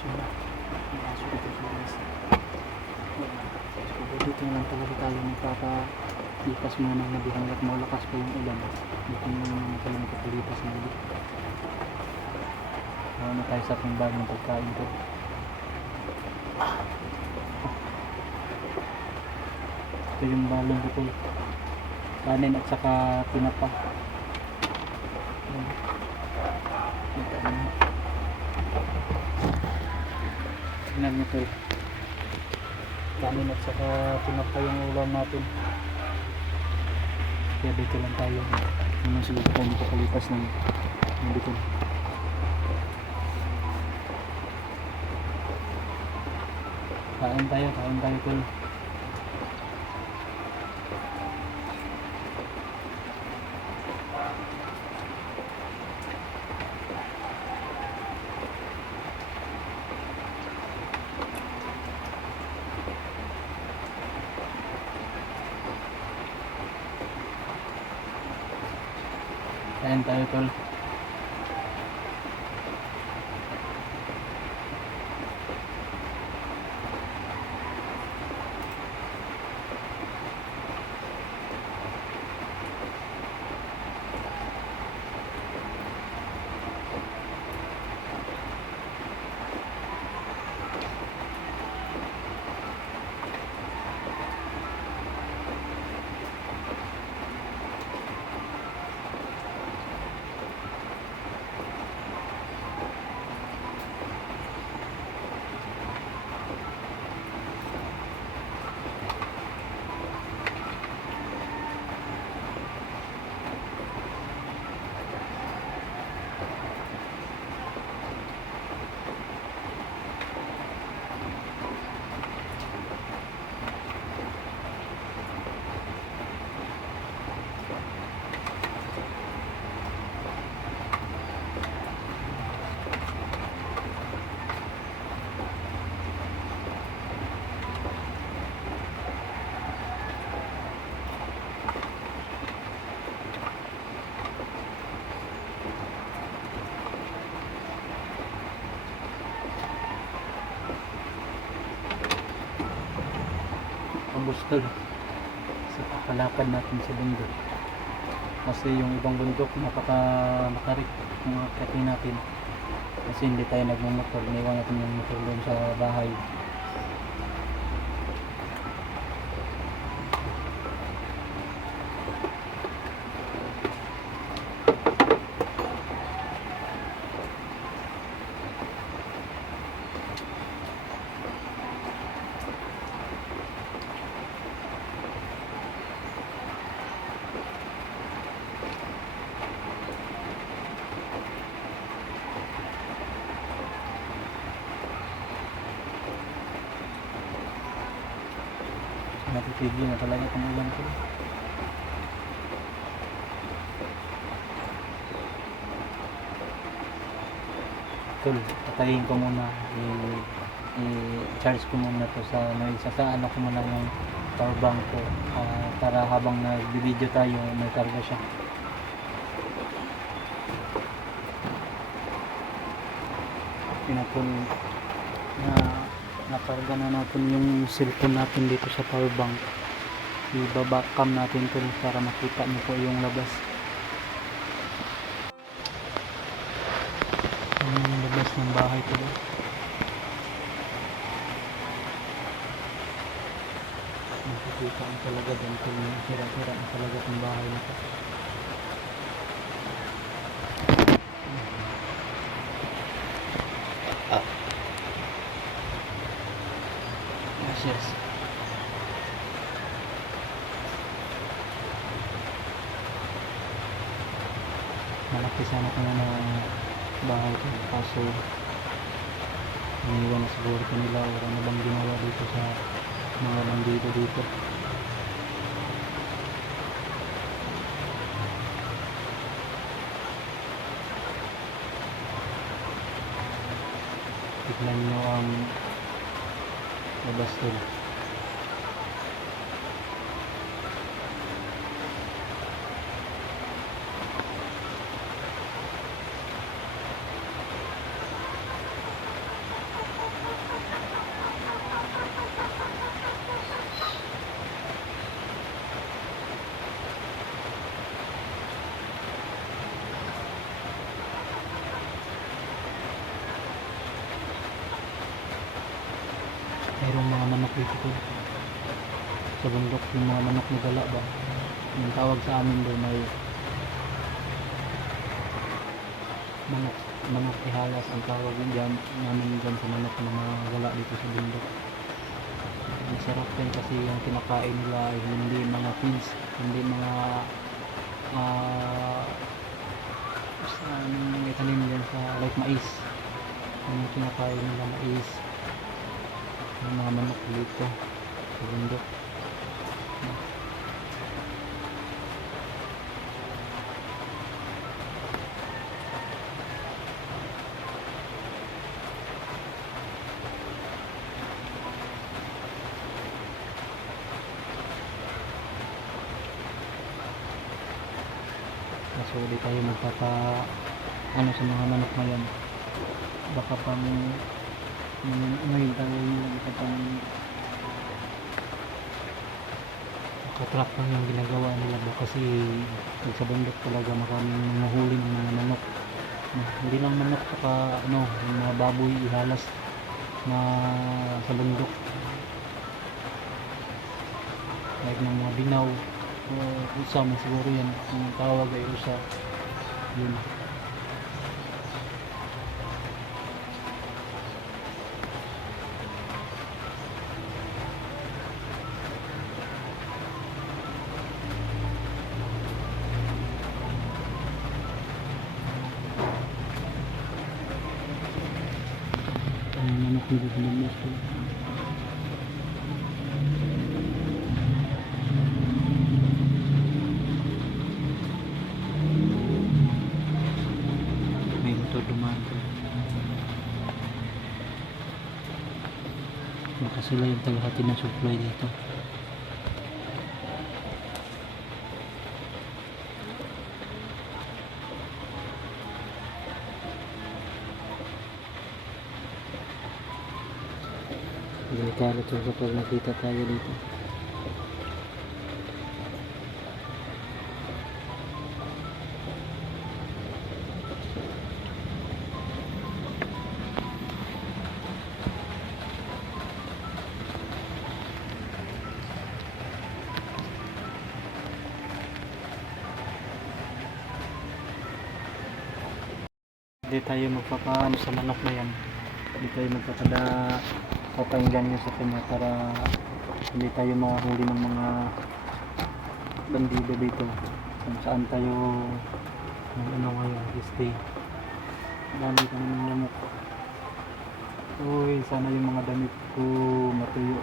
aso na. May aso dito sa guys. So, dito na lang talaga tayo magpapalipas muna ng gabi hanggat malakas pa yung ulan. Dito na lang tayo magpapalipas ng gabi. Hawa na tayo sa ating bagong pagkain ko. Ito yung balong ko kanin at saka tinapa. Tingnan mo tol. Kanin at saka tinapa yung ulam natin. Kaya dito lang tayo. Yun ang siguro tayo makakalipas ng ng dito. Kain tayo, kain tayo tol. Tayo tol. Ambos tol. Sa pakalakad natin sa bundok. Kasi yung ibang bundok napaka kung akatin natin. Kasi hindi tayo nagmamotor. Iniwan natin yung motor doon sa bahay. Napitigil na talaga itong ulan ko. Tol, patayin ko muna. I- I-charge ko muna to sa isa sa ano ko muna yung power bank ko. ah, para habang nag-video tayo, may karga siya. Pinapun na nakarga na natin yung cellphone natin dito sa power bank ibabacam natin to para makita niyo po yung labas Yan yung labas ng bahay ko. Makikita ang talaga doon kung hira-hira ang talaga ng bahay na to. Yes yes. Malaki sana ko na bahay ko. Kaso iniwan siguro ko nila. O ano bang ginawa dito sa mga bandito dito. Tignan nyo ang labas doon dito to. Sa bundok yung mga manok na gala ba. Yung tawag sa amin doon ay manok manok ihalas ang tawag dyan namin dyan sa manok na mga gala dito sa bundok. Masarap din kasi yung kinakain nila ay hindi mga feeds, hindi mga ah saan may tanim dyan sa like mais. Yung kinakain nila mais. Yung mga manok dito sa bundok. Kaso magpapa ano sa mga manok ngayon. Baka pang ngayon, ngayon tayo baka pang katrap lang yung ginagawa nila ba kasi pag sa bundok talaga maraming nanguhuli ng mga manok. Hindi lang manok saka ano, yung mga baboy ihalas na sa bundok. Like ng mga binaw o usa man siguro yan. Yung tawag ay usa. Yun. Manok nila pinagmas ko. May sila yung tagahati ng supply dito. Delikado to kapag nakita tayo dito. Hindi tayo magpapaano sa manok na yan. Hindi tayo magpapada papainggan nyo sa kanya para hindi tayo mahuli ng mga bandido dito. Kung saan tayo ng ano ngayon stay dami ka ng lamok. Uy sana yung mga damit ko matuyo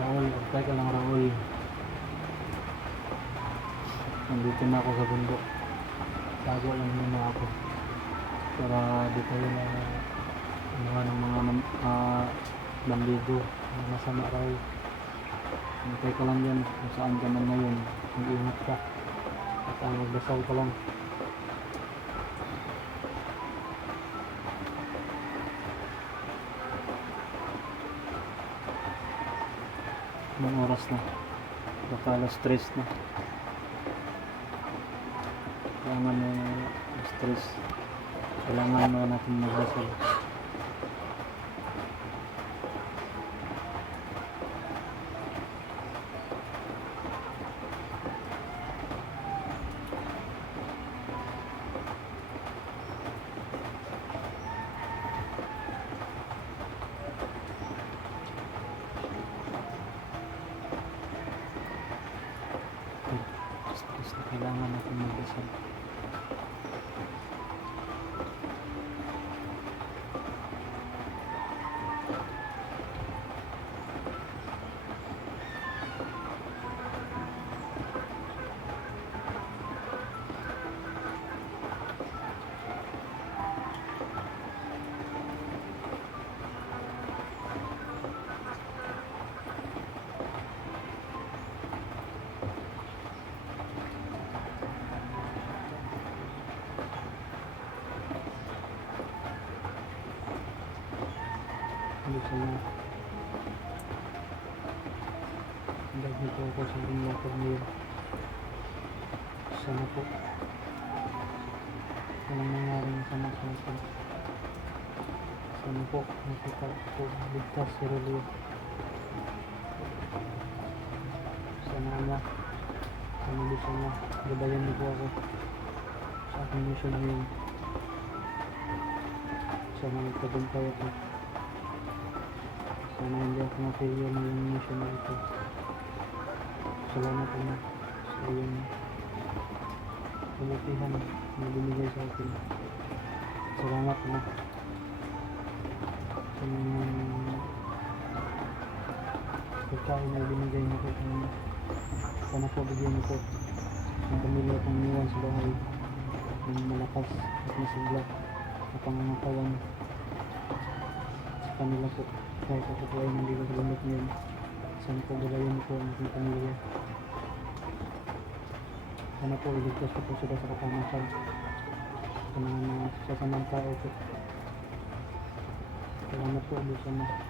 Raul, magtay ka lang Raul nandito na ako sa bundok tago lang muna ako para di tayo na mga ng mga uh, bandido mga masama raw hintay ka lang yan kung saan ka man ngayon mag-ingat ka at ang magdasal ka lang Anong oras na? Baka alas stress na. Kailangan mo stress. Kailangan mo natin mag-hustle. Sa. Sana po. Walang nangyaring masama sa akin. Sana po, nakita po, ligtas si Rolio. Sana ama, sana di sana, gabayan niyo po ako sa aking mission ngayon. Sana magtagumpay ako. Sana hindi ako ma-failure ng mission na ito. Salamat ama sa iyong kabutihan na binigay sa akin. Salamat na sa mga pagkain na binigay mo ko kanina. Sana po mo po ng pamilya kong iniwan sa bahay ng malakas at masigla na pangangatawan sa kanila po. Kahit ako po ay nandito sa lumot ngayon. Sana po galayan mo po ang aking pamilya. Sana po iligtas ko po sila sa kapamakan sa mga nasasamang tao po. Salamat po, Diyos Ama. Salamat.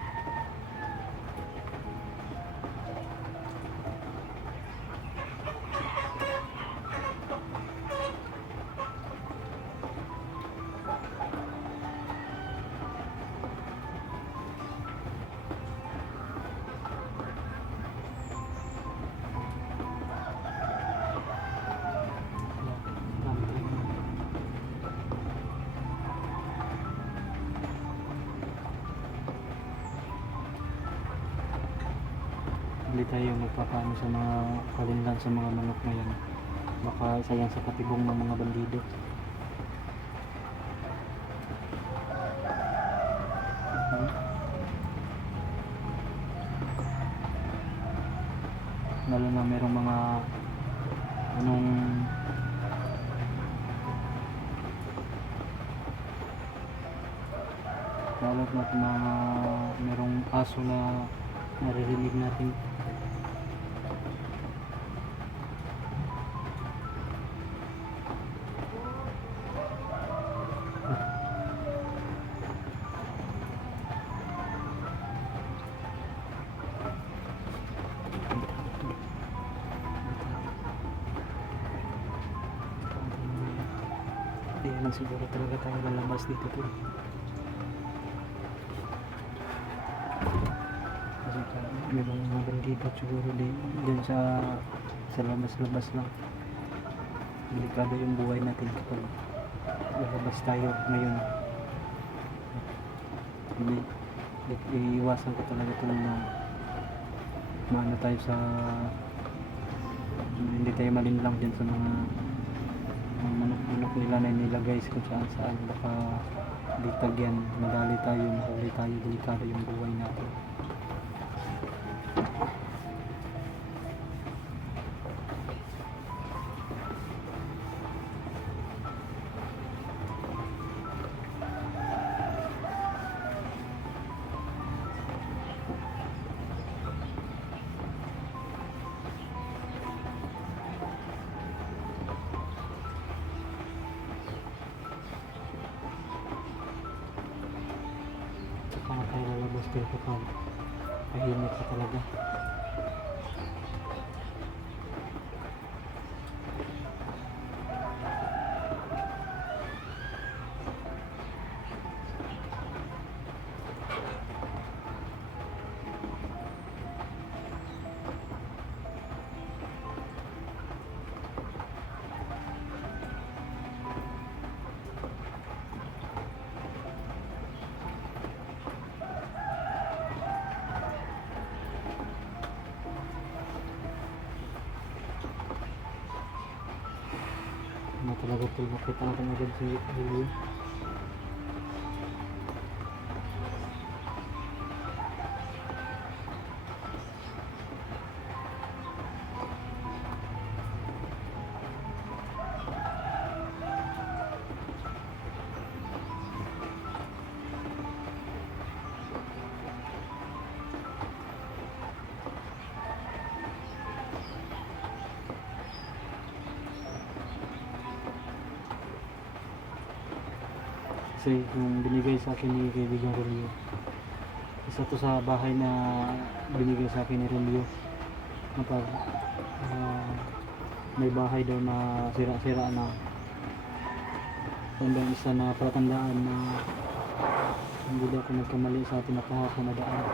Tayo magpapano sa mga kalinlan sa mga manok na yan. Baka isa yan sa katibong ng mga bandido. Hmm? Lalo na merong mga anong lalo na mga merong aso na naririnig natin Naman siguro talaga tayo lalabas dito po. Kasi may mga bandido siguro di, dyan sa sa labas-labas lang. Delikado yung buhay natin kapag lalabas tayo ngayon. Hindi, iiwasan ko talaga ito na maano tayo sa hindi tayo malinlang dyan sa mga mga manok-manok nila na nilagay kung saan saan baka ditag yan madali tayo mahuli tayo delikado yung buhay natin tayo kapag tahimik ka talaga nakita natin agad si Lily kasi yung binigay sa akin ni kaibigan Romeo isa to sa bahay na binigay sa akin ni Romeo kapag ah, may bahay daw na sira-sira na Yun ang isa na palatandaan na hindi daw ako nagkamali sa ating nakahapon na daan.